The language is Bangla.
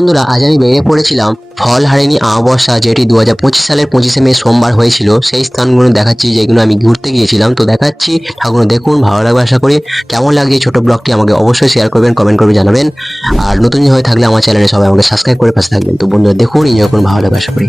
বন্ধুরা, আজ আমি বেরিয়ে পড়েছিলাম ফল হারেনি আমাবস্যা যেটি দু হাজার পঁচিশ সালের পঁচিশে মে সোমবার হয়েছিল। সেই স্থানগুলো দেখাচ্ছি যেগুলো আমি ঘুরতে গিয়েছিলাম। তো দেখাচ্ছি ঠাকুর দেখুন, ভালো লাগবে আশা করি। কেমন লাগে ছোট ব্লগটি আমাকে অবশ্যই শেয়ার করবেন কমেন্ট করবে জানাবেন। আর নতুন হয়ে থাকলে আমার চ্যানেলে সবাই আমাকে সাবস্ক্রাইব করে পাশে থাকবেন। তো বন্ধুরা, দেখুন এনজয় করুন, ভালো লাগবে আশা করি।